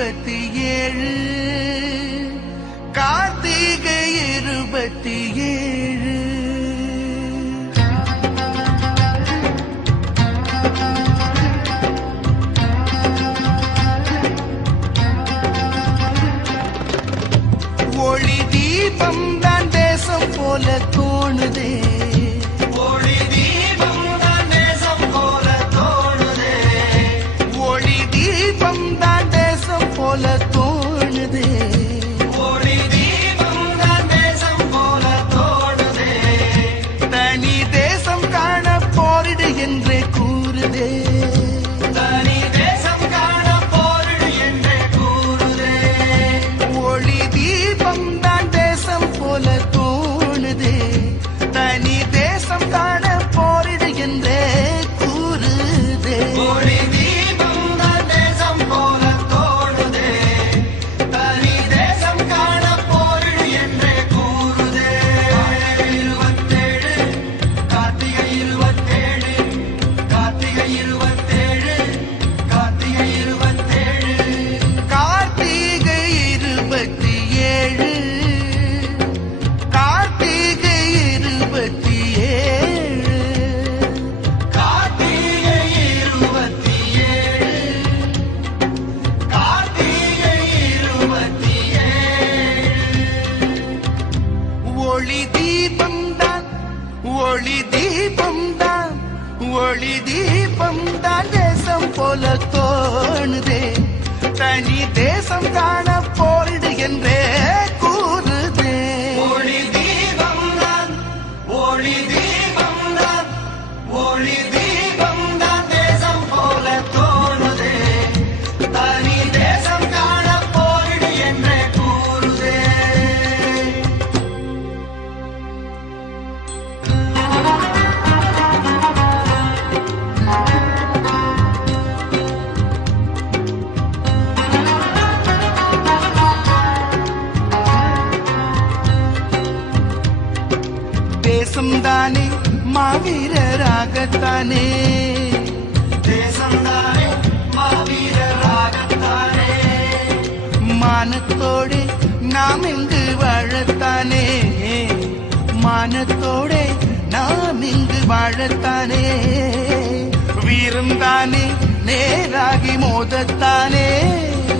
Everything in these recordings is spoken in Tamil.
27 கார்த்திகை 27 ஒளி தீபம் தான் தேசம் போல தோணுதே ஒளி தீபம் தான் தேசம் போல தோணுதே ஒளி தீபம் தான் தேசம் போல தோணுதே ஒளி தீபம் தான் தேசம் போல தோணுதே தனி தேசம் காண போரிடு என்றே கூறுதே தனி தேசம் காண போரிடு என்றே கூறுதே ஒளி தீபம் தான் தேசம் போல தோணுதே தனி தேசம் காண போரிடு என்றே கூறுதே ஒளி தீபம் தான் தேசம் போல தோணுதே தனி தேசம் காண போரிடு என்றே கூறுதே 27 கார்த்திகை 27 கார்த்திகை 27 கார்த்திகை 27 கார்த்திகை 27 கார்த்திகை 27 கார்த்திகை 27 கார்த்திகை 27 ஒளி தீபம் தான் ஒளி தீபம் தான் ஒளி தீபம் தான் தேசம் போல தோணுதே தனி தேசம் காண போரிடு என்றே கூறுதே ஒளி தீபம் தான் ஒளி தீபம் தான் ஒளி தீபம் தான் தேசம் போல தோணுதே தனி தேசம் காண போரிடு என்றே கூறுதே தேசம்தானே மாவீரராகத்தானே தேசம்தானே மாவீரராகத்தானே மானத்தோடு நாம் இங்கு வாழத்தானே மானத்தோடு நாம் இங்கு வாழத்தானே வீரம்தானே நேராகி மோதத்தானே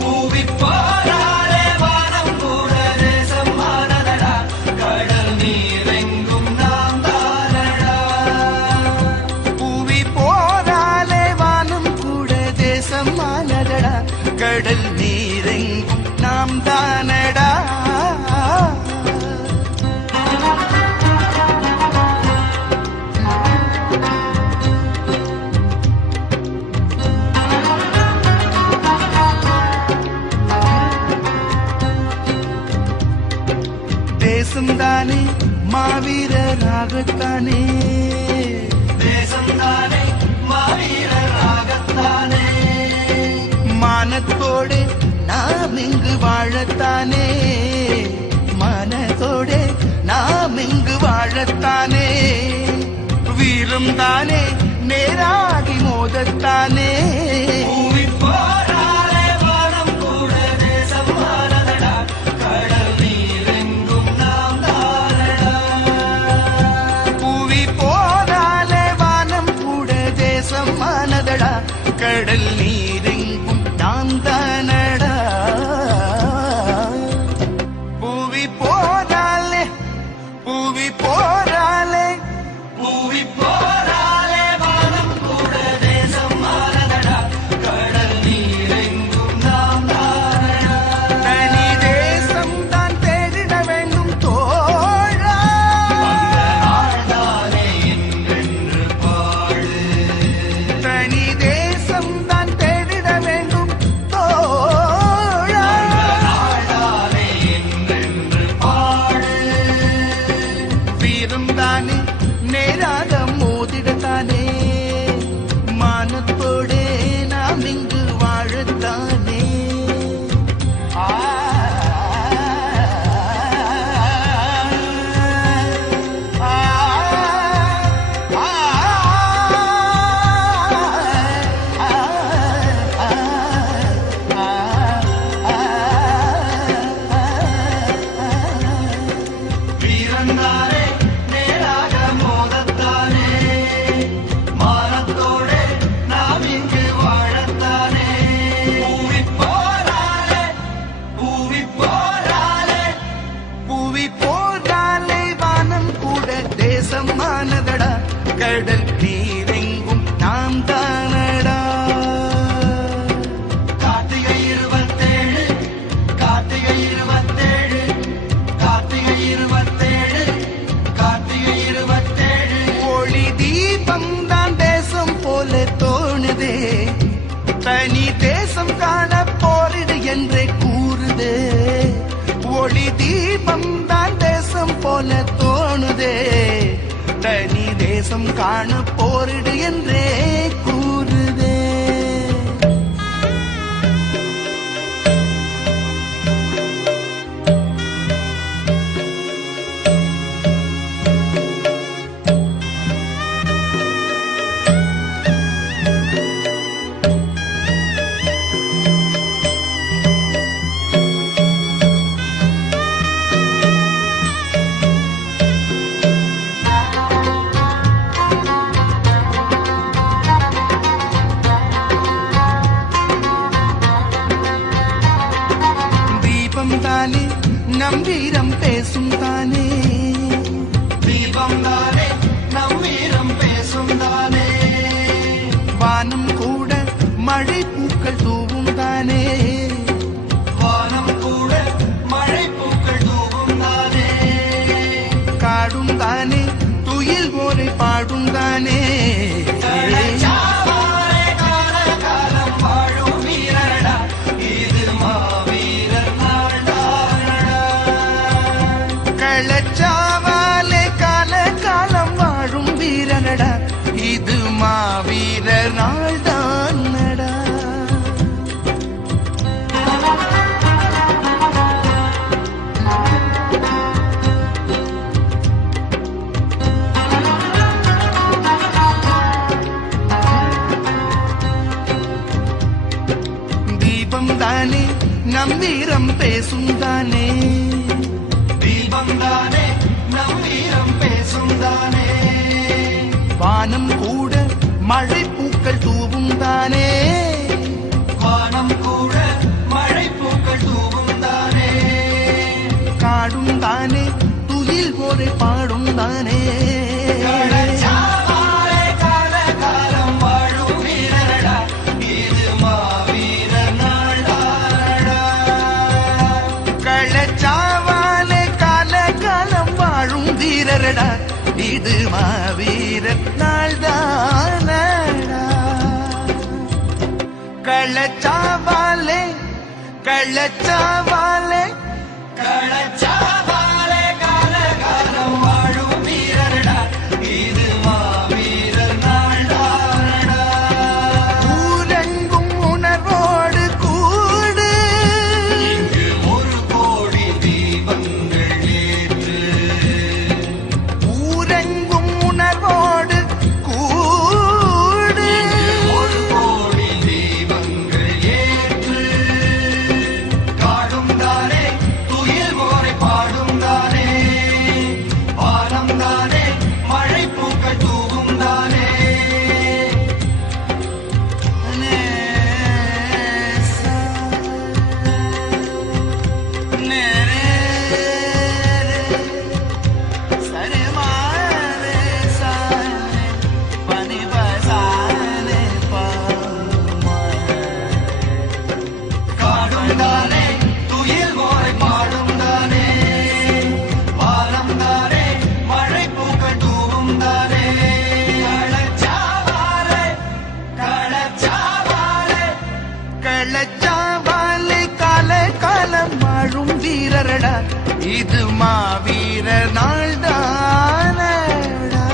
பூவி போராளே வானம் கூட தேசம் மானதடா கடல் நீரெங்கும் நாம் தானடா பூவி போராளே வானம் கூட தேசம் மானதடா கடல் நீரெங்கும் நாம் தானடா தேசம்தானே மாவீரராகத்தானே தேசம்தானே மாவீரராகத்தானே மானத்தோடு நாம் இங்கு வாழத்தானே மானத்தோடு நாம் இங்கு வாழத்தானே வீரம் தானே நேராகி மோதத்தானே பூவி போராளே வானம் கூட தேசம் மானதடா கடல் நீரெங்கும் நாம் தானடா பூவி போராளே வானம் கூட தேசம் மானதடா கடல் நீரெங்கும் நாம் தானடா பூவி போராளே பூவி போராளே பூவி போராளே வானம் கூட தேசம் மானதடா கடல் நீரெங்கும் நாம் தானடா தனி தேசம் தான் தேடிட வேண்டும் தோழா அந்த நாள்தானே என்றென்று பாடு தனி தேசம் தான் தேடிட தனி தேசம் காண போரிடு என்றே கூறுதே. ஒளி தீபம் தான் தேசம் போல தோணுதே. தனி தேசம் காண போரிடு என்றே கூறுதே. தானே நம் வீரம் பேசும் தானே. தீபம் தானே நம் வீரம் பேசும் தானே. வானம் கூட மழை பூக்கள் தூவும் தானே. வானம் கூட மழை பூக்கள் தூவும் தானே. காடும் தானே துயில் போரை பாடும் தானே. கள்ளச்சாவாலே கால காலம் வாழும் வீரனடா, இது மாவீரர் நாள் தான் நடா. தீபம் தானே நம் வீரம் பேசும் தானே. தீபம் தானே நம் வீரம் பேசும் தானே. வானம் கூட மழை பூக்கள் தூவும் தானே. வானம் கூட மழை பூக்கள் தூவும் தானே. காடும் தானே துயில் போரை பாடும் தானே. வீரரடா, இது மாவீரர் நாள் தானடா. கள்ளச்சாவாலே கள்ளச்சாவாலே கள்ளச்சாவாலே கால காலம் வாழும் வீரரடா, இது மாவீரர் நாள் தானடா. ஊரெங்கும் உணர்வோடு கூடு, இங்கு 1 கோடி தீபங்கள் ஏற்று. ஊரெங்கும் உணர்வோடு கூடு, 1 கோடி தீபங்கள் ஏற்று. காடும் தானே துயில் போரை பாடும் தானே. வானம் தானே மழை பூக்கள் தூவும் தானே. காடும் தானே துயில் போரை பாடும் தானே. வானம் தானே மழை பூக்கள் தூவும் தானே. கள்ளச்சாவாலே கள்ளச்சாவாலே கள்ளச்சாவாலே கால காலம் வாழும் வீரரடா, இது மாவீரர் நாள் தானடா.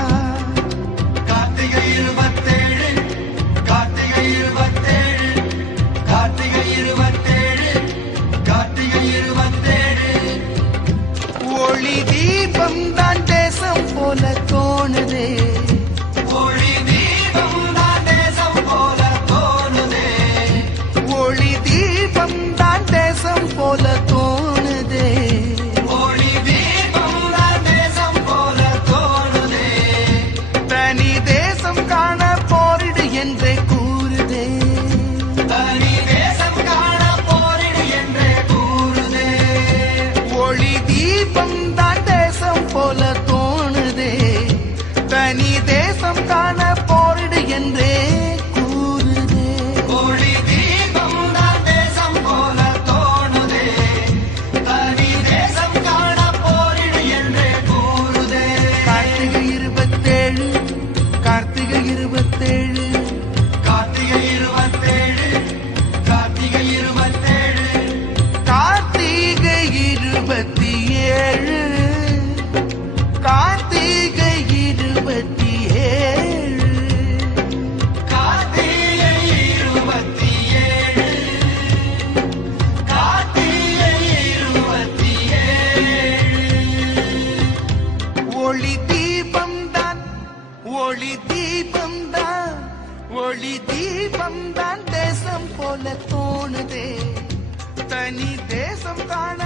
கார்த்திகை 27 கார்த்திகை 27 கார்த்திகை 27 கார்த்திகை 27. ஒளி தீபம் தான் தேசம் போல தோணுதே. ஒளி தீபம் தான் தேசம் போல தோணுதே. ஒளி தீபம் தான் தேசம் போல தோணுதே. ஒளி தீபம் தான் தேசம் போல தோணுதே. தனி தேசம் காண போரிடு என்றே கூறுதே. தனி தேசம் காண போரிடு என்றே கூறுதே. ஒளி தீபம் தான் தேசம் போல தோணுதே. தனி முத்தம் காண